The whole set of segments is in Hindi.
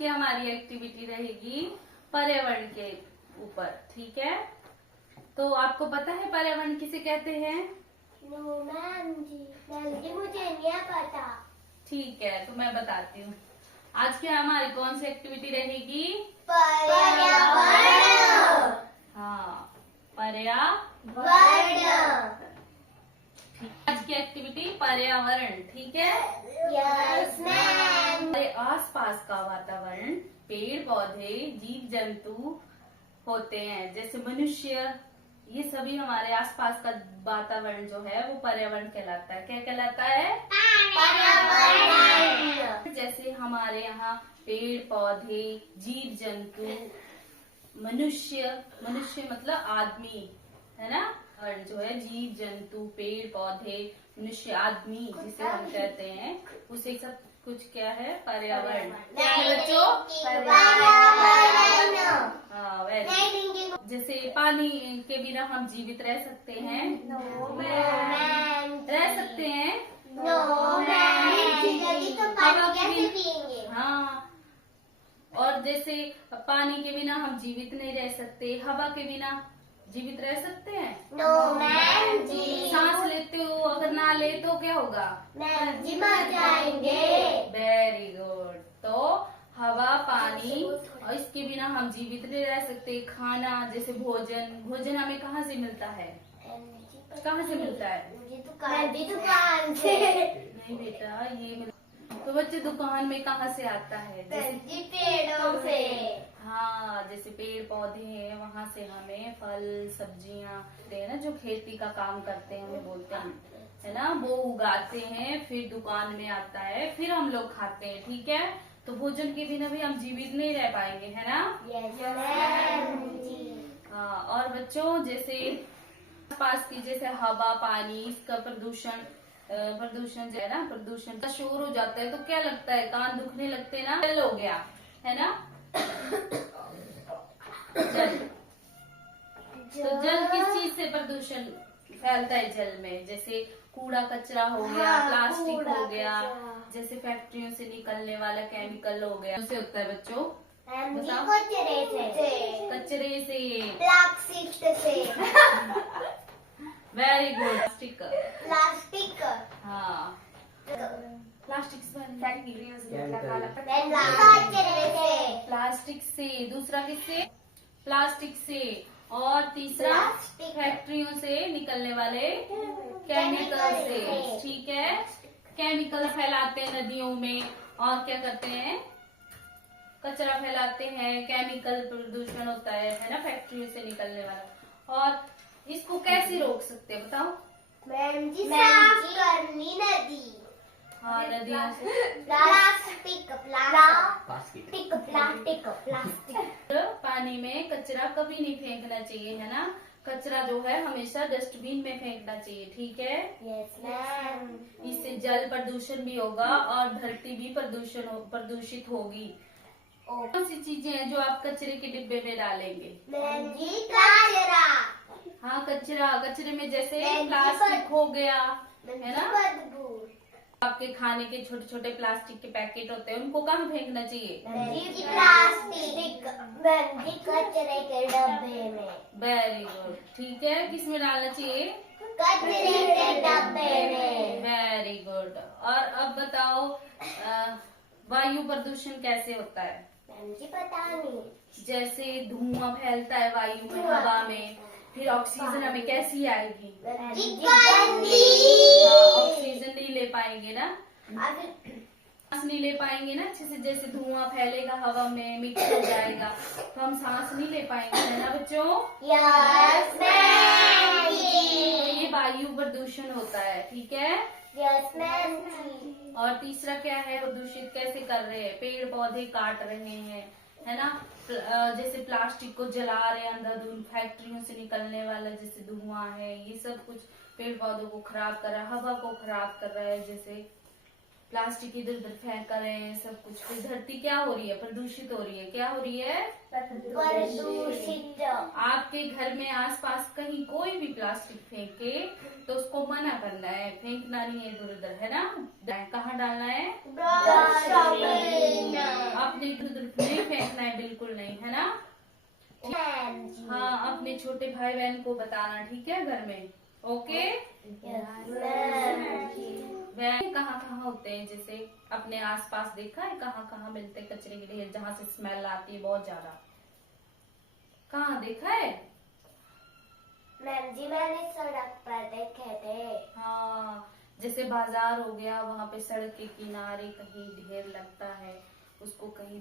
की हमारी एक्टिविटी रहेगी पर्यावरण के ऊपर, ठीक है। तो आपको पता है पर्यावरण किसे कहते हैं? मैम जी मुझे नहीं पता। ठीक है, तो मैं बताती हूँ। आज की हमारी कौन सी एक्टिविटी रहेगी? पर्यावरण। हाँ, पर्यावरण। आज की एक्टिविटी पर्यावरण, ठीक है। Yes ma'am. हमारे आसपास का वातावरण, पेड़ पौधे, जीव जंतु होते हैं, जैसे मनुष्य, ये सभी हमारे आसपास का वातावरण जो है वो पर्यावरण कहलाता है। क्या कहलाता है? पर्यावरण। जैसे हमारे यहाँ पेड़ पौधे, जीव जंतु, मनुष्य, मनुष्य मतलब आदमी, है ना। और जो है जीव जंतु, पेड़ पौधे, मनुष्य, आदमी जिसे हम कहते हैं, उसे सब कुछ क्या है? पर्यावरण। क्या है बच्चों? पर्यावरण। हाँ, वेरी। जैसे पानी के बिना हम जीवित रह सकते हैं? No ma'am. रह सकते हैं? No ma'am. तो पानी कैसे पिएंगे? हाँ, और जैसे पानी के बिना हम जीवित नहीं रह सकते, हवा के बिना जीवित रह सकते हैं? नो मैम जी। सांस लेते हो, अगर ना ले तो क्या होगा? मैम जी मर जाएंगे। Very good. तो हवा, पानी, और इसके बिना हम जीवित नहीं रह सकते। खाना, जैसे भोजन, भोजन हमें कहाँ से मिलता है? कहाँ से मिलता है? दुकान से। नहीं बेटा, ये तो बच्चे दुकान में कहाँ से आता है? जैसे पेड़ों से। हाँ, जैसे पेड़ पौधे हैं, वहाँ से हमें फल सब्जियाँ देते हैं ना, जो खेती का काम करते हैं हमें बोलते हैं, है ना, वो उगाते हैं, फिर दुकान में आता है, फिर हम लोग खाते हैं, ठीक है। तो भोजन के बिना भी हम जीवित नहीं रह पाएंगे, है ना। हाँ, और बच्चों जैसे पास की जैसे हवा, पानी, इसका प्रदूषण जो है ना, प्रदूषण का शोर हो जाता है तो क्या लगता है? कान दुखने लगते हैं ना। जल हो गया, है ना। जल, तो जल किस चीज से प्रदूषण फैलता है? जल में जैसे कूड़ा कचरा हो गया, प्लास्टिक हो गया, जैसे फैक्ट्रियों से निकलने वाला केमिकल हो गया, उससे होता है बच्चों। बताओ। कचरे से, प्लास्टिक से। Very good. प्लास्टिक। हाँ, प्लास्टिक से, प्लास्टिक से। दूसरा किससे? प्लास्टिक से। और तीसरा फैक्ट्रियों से निकलने वाले केमिकल से, ठीक है। केमिकल फैलाते हैं नदियों में, और क्या करते हैं? कचरा फैलाते हैं, केमिकल प्रदूषण होता है ना, फैक्ट्रियों से निकलने वाला। और इसको कैसे रोक सकते हैं बताओ? मैम जी साफ करनी नदी। हाँ, नदियों से। प्लास्टिक। पानी में कचरा कभी नहीं फेंकना चाहिए, है ना। कचरा जो है हमेशा डस्टबिन में फेंकना चाहिए, ठीक है। Yes ma'am. इससे जल प्रदूषण भी होगा और धरती भी प्रदूषित होगी। कौन सी चीजें हैं जो आप कचरे के डिब्बे में डालेंगे? मैम जी कचरा। हाँ, कचरे में जैसे प्लास्टिक हो गया, है ना। बदबू। आपके खाने के छोटे छोटे प्लास्टिक के पैकेट होते हैं, उनको कहाँ फेंकना चाहिए? प्लास्टिक। मैम जी कचरे के डब्बे में। वेरी गुड, ठीक है। किस में डालना चाहिए? कचरे के डब्बे में। Very good. और अब बताओ, वायु प्रदूषण कैसे होता है? मैम जी पता नहीं। जैसे धुआं फैलता है वायु में, हवा में, फिर ऑक्सीजन हमें कैसी आएगी? ऑक्सीजन नहीं ले पाएंगे ना, सांस नहीं ले पाएंगे ना अच्छे से। जैसे धुआं फैलेगा हवा में, मिक्स हो जाएगा, तो हम सांस नहीं ले पाएंगे, है ना बच्चों। यस मैम ये वायु प्रदूषण होता है, ठीक है। यस मैम जी। और तीसरा क्या है? प्रदूषित कैसे कर रहे हैं? पेड़ पौधे काट रहे हैं, है ना। जैसे प्लास्टिक को जला रहे हैं, अंधाधुंध फैक्ट्रियों से निकलने वाला जैसे धुआं है, ये सब कुछ पेड़ पौधों को खराब कर रहा है, हवा को खराब कर रहा है। जैसे प्लास्टिक इधर उधर फेंक रहे हैं सब कुछ, फिर धरती क्या हो रही है, प्रदूषित हो रही है। क्या हो रही है? प्रदूषित। आपके घर में आसपास कहीं कोई भी प्लास्टिक फेंके तो उसको मना करना है, फेंकना नहीं है इधर उधर, है ना। कहाँ डालना है? डस्टबिन। आपने इधर उधर नहीं फेंकना है, बिल्कुल नहीं, है ना। हाँ, अपने छोटे भाई बहन को बताना, ठीक है, घर में। ओके। वह कहाँ कहाँ होते हैं, जैसे अपने आसपास देखा है कहाँ कहाँ मिलते हैं कचरे के ढेर, जहाँ से स्मेल आती है बहुत ज्यादा? कहाँ देखा है? मैम जी मैंने सड़क पर देखे थे। हाँ, जैसे बाजार हो गया, वहाँ पे सड़क के किनारे कहीं ढेर लगता है, उसको कहीं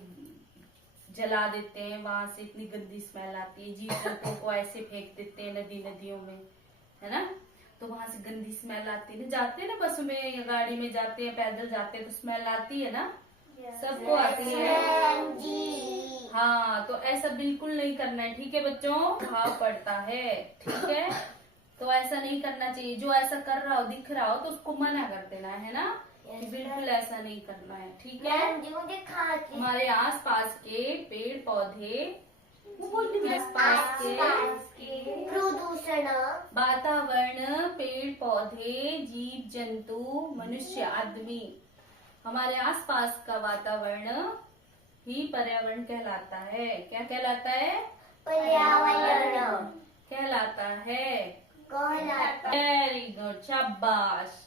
जला देते हैं, वहां से इतनी गंदी स्मेल आती है। जीव जंतुओं को ऐसे फेंक देते हैं नदियों में, है ना, तो वहां से गंदी स्मेल आती है ना। जाते हैं ना बस में या गाड़ी में जाते हैं, पैदल जाते हैं, तो स्मेल आती है ना, सबको आती है। हाँ, तो ऐसा बिल्कुल नहीं करना है, ठीक है बच्चों, घाव पड़ता है, ठीक है, तो ऐसा नहीं करना चाहिए। जो ऐसा कर रहा हो, दिख रहा हो, तो उसको मना कर देना है ना, कि बिल्कुल ऐसा नहीं करना है, ठीक है। मैम जी मुझे खांसी। हमारे आसपास के पेड़ पौधे, आसपास के प्रदूषण, वातावरण, पेड़ पौधे, जीव जंतु, मनुष्य, आदमी, हमारे आसपास का वातावरण ही पर्यावरण कहलाता है। क्या कहलाता है? पर्यावरण कहलाता है। कहलाता। वेरी गुड, शाबाश।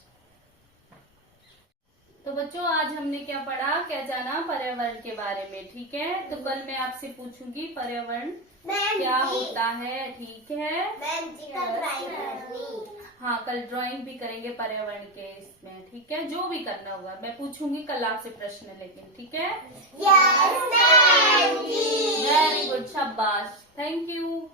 तो बच्चों, आज हमने क्या पढ़ा, क्या जाना पर्यावरण के बारे में, ठीक है। तो कल मैं आपसे पूछूंगी पर्यावरण क्या होता है, ठीक है। मैम जी का ड्राइंग करनी। हाँ, कल ड्राइंग भी करेंगे पर्यावरण के इसमें, ठीक है। जो भी करना होगा मैं पूछूंगी कल आपसे प्रश्न, लेकिन ठीक है। यस मैम जी। वेरी गुड, शाबाश, थैंक यू।